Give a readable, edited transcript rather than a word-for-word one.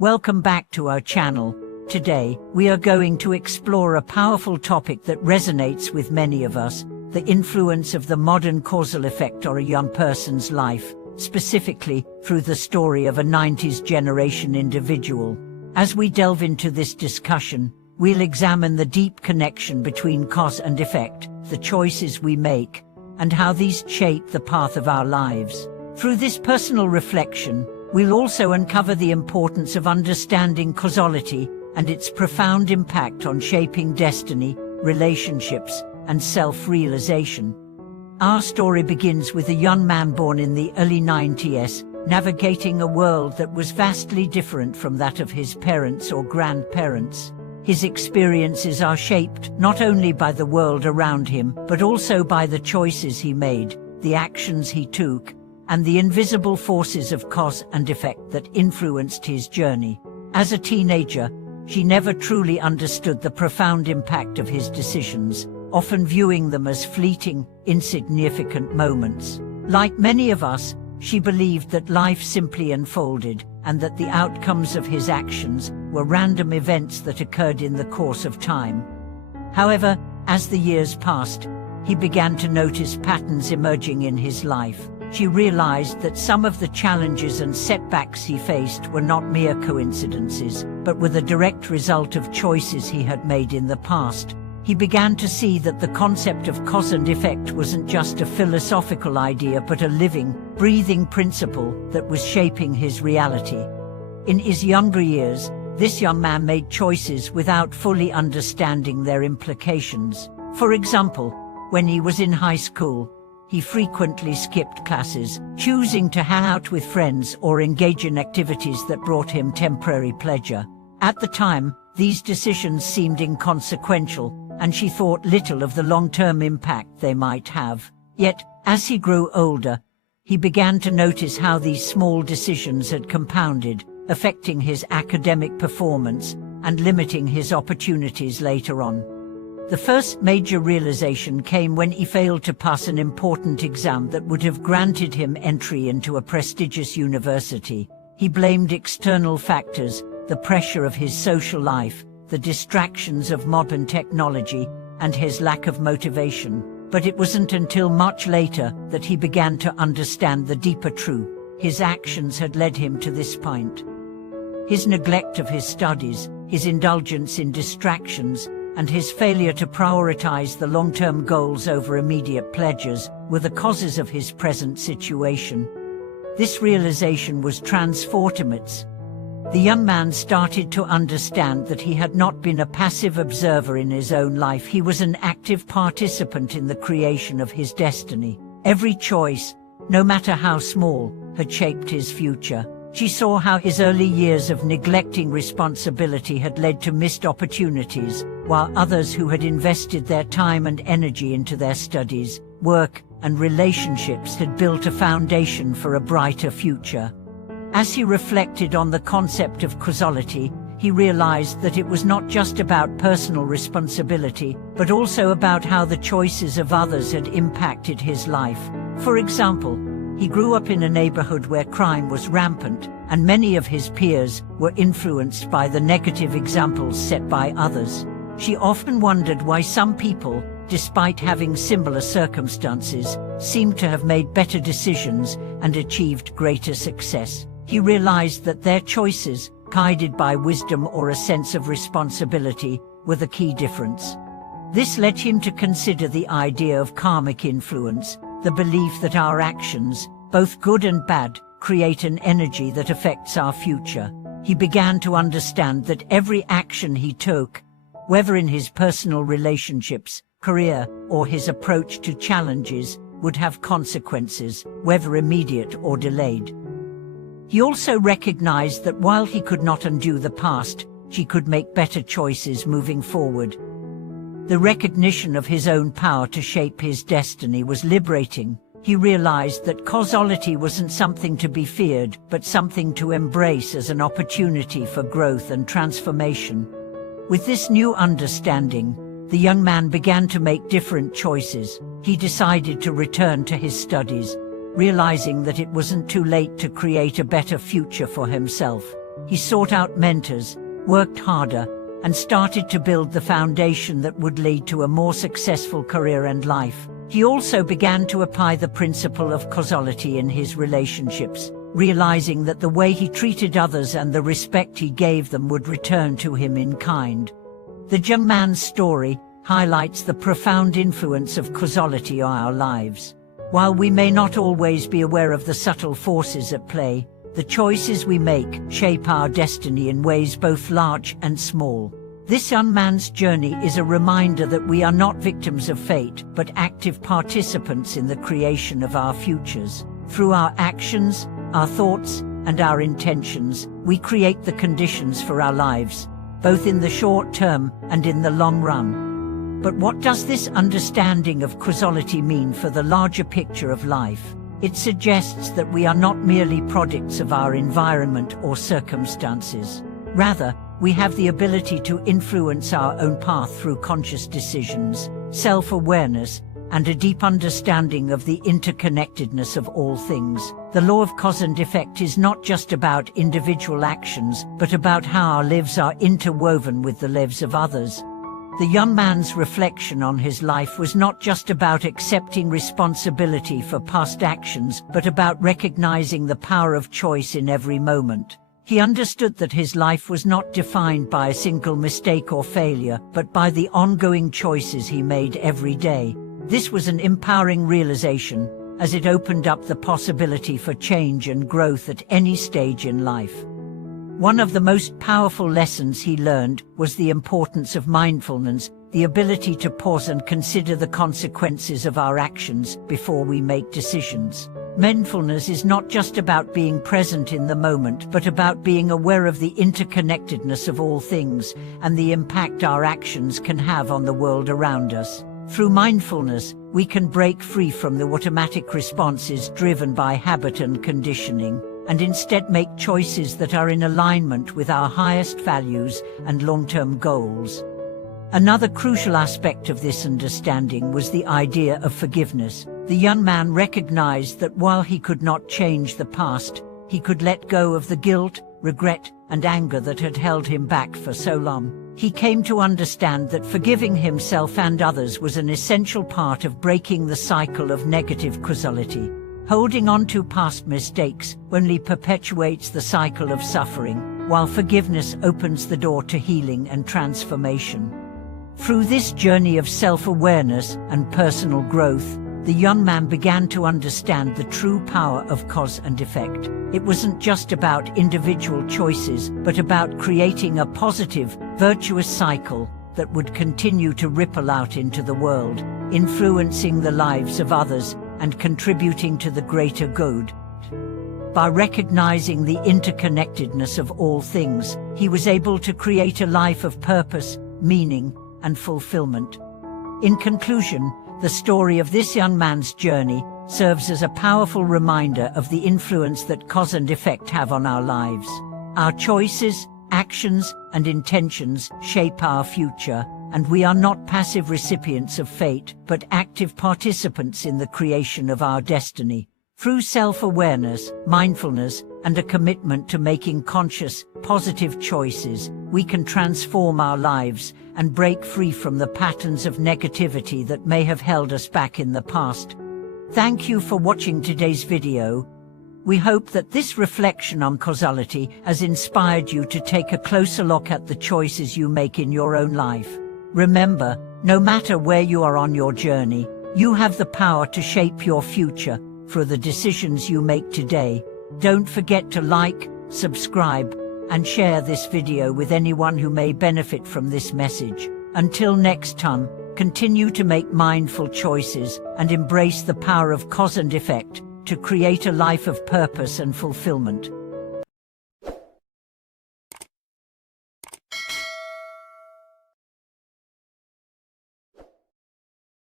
Welcome back to our channel. Today, we are going to explore a powerful topic that resonates with many of us, the influence of the modern causal effect on a young person's life, specifically through the story of a 90s generation individual. As we delve into this discussion, we'll examine the deep connection between cause and effect, the choices we make, and how these shape the path of our lives. Through this personal reflection, we'll also uncover the importance of understanding causality and its profound impact on shaping destiny, relationships, and self-realization. Our story begins with a young man born in the early 90s, navigating a world that was vastly different from that of his parents or grandparents. His experiences are shaped not only by the world around him, but also by the choices he made, the actions he took, and the invisible forces of cause and effect that influenced his journey. As a teenager, she never truly understood the profound impact of his decisions, often viewing them as fleeting, insignificant moments. Like many of us, she believed that life simply unfolded, and that the outcomes of his actions were random events that occurred in the course of time. However, as the years passed, he began to notice patterns emerging in his life. She realized that some of the challenges and setbacks he faced were not mere coincidences, but were the direct result of choices he had made in the past. He began to see that the concept of cause and effect wasn't just a philosophical idea but a living, breathing principle that was shaping his reality. In his younger years, this young man made choices without fully understanding their implications. For example, when he was in high school, he frequently skipped classes, choosing to hang out with friends or engage in activities that brought him temporary pleasure. At the time, these decisions seemed inconsequential, and she thought little of the long-term impact they might have. Yet, as he grew older, he began to notice how these small decisions had compounded, affecting his academic performance and limiting his opportunities later on. The first major realization came when he failed to pass an important exam that would have granted him entry into a prestigious university. He blamed external factors, the pressure of his social life, the distractions of modern technology, and his lack of motivation. But it wasn't until much later that he began to understand the deeper truth. His actions had led him to this point. His neglect of his studies, his indulgence in distractions, and his failure to prioritize the long-term goals over immediate pleasures were the causes of his present situation. This realization was transformative. The young man started to understand that he had not been a passive observer in his own life. He was an active participant in the creation of his destiny. Every choice, no matter how small, had shaped his future. She saw how his early years of neglecting responsibility had led to missed opportunities, while others who had invested their time and energy into their studies, work, and relationships had built a foundation for a brighter future. As he reflected on the concept of causality, he realized that it was not just about personal responsibility, but also about how the choices of others had impacted his life. For example, he grew up in a neighborhood where crime was rampant, and many of his peers were influenced by the negative examples set by others. She often wondered why some people, despite having similar circumstances, seemed to have made better decisions and achieved greater success. He realized that their choices, guided by wisdom or a sense of responsibility, were the key difference. This led him to consider the idea of karmic influence, the belief that our actions, both good and bad, create an energy that affects our future. He began to understand that every action he took, whether in his personal relationships, career, or his approach to challenges, would have consequences, whether immediate or delayed. He also recognized that while he could not undo the past, he could make better choices moving forward. The recognition of his own power to shape his destiny was liberating. He realized that causality wasn't something to be feared, but something to embrace as an opportunity for growth and transformation. With this new understanding, the young man began to make different choices. He decided to return to his studies, realizing that it wasn't too late to create a better future for himself. He sought out mentors, worked harder, and started to build the foundation that would lead to a more successful career and life. He also began to apply the principle of causality in his relationships, realizing that the way he treated others and the respect he gave them would return to him in kind. The young man's story highlights the profound influence of causality on our lives. While we may not always be aware of the subtle forces at play, the choices we make shape our destiny in ways both large and small. This young man's journey is a reminder that we are not victims of fate, but active participants in the creation of our futures. Through our actions, our thoughts, and our intentions, we create the conditions for our lives, both in the short term and in the long run. But what does this understanding of causality mean for the larger picture of life? It suggests that we are not merely products of our environment or circumstances. Rather, we have the ability to influence our own path through conscious decisions, self-awareness, and a deep understanding of the interconnectedness of all things. The law of cause and effect is not just about individual actions, but about how our lives are interwoven with the lives of others. The young man's reflection on his life was not just about accepting responsibility for past actions, but about recognizing the power of choice in every moment. He understood that his life was not defined by a single mistake or failure, but by the ongoing choices he made every day. This was an empowering realization, as it opened up the possibility for change and growth at any stage in life. One of the most powerful lessons he learned was the importance of mindfulness, the ability to pause and consider the consequences of our actions before we make decisions. Mindfulness is not just about being present in the moment, but about being aware of the interconnectedness of all things and the impact our actions can have on the world around us. Through mindfulness, we can break free from the automatic responses driven by habit and conditioning, and instead make choices that are in alignment with our highest values and long-term goals. Another crucial aspect of this understanding was the idea of forgiveness. The young man recognized that while he could not change the past, he could let go of the guilt, regret, and anger that had held him back for so long. He came to understand that forgiving himself and others was an essential part of breaking the cycle of negative causality. Holding on to past mistakes only perpetuates the cycle of suffering, while forgiveness opens the door to healing and transformation. Through this journey of self-awareness and personal growth, the young man began to understand the true power of cause and effect. It wasn't just about individual choices, but about creating a positive, virtuous cycle that would continue to ripple out into the world, influencing the lives of others and contributing to the greater good. By recognizing the interconnectedness of all things, he was able to create a life of purpose, meaning, and fulfillment. In conclusion, the story of this young man's journey serves as a powerful reminder of the influence that cause and effect have on our lives. Our choices, actions, and intentions shape our future, and we are not passive recipients of fate, but active participants in the creation of our destiny. Through self-awareness, mindfulness, and a commitment to making conscious, positive choices, we can transform our lives and break free from the patterns of negativity that may have held us back in the past. Thank you for watching today's video. We hope that this reflection on causality has inspired you to take a closer look at the choices you make in your own life. Remember, no matter where you are on your journey, you have the power to shape your future through the decisions you make today. Don't forget to like, subscribe, and share this video with anyone who may benefit from this message. Until next time, continue to make mindful choices and embrace the power of cause and effect to create a life of purpose and fulfillment.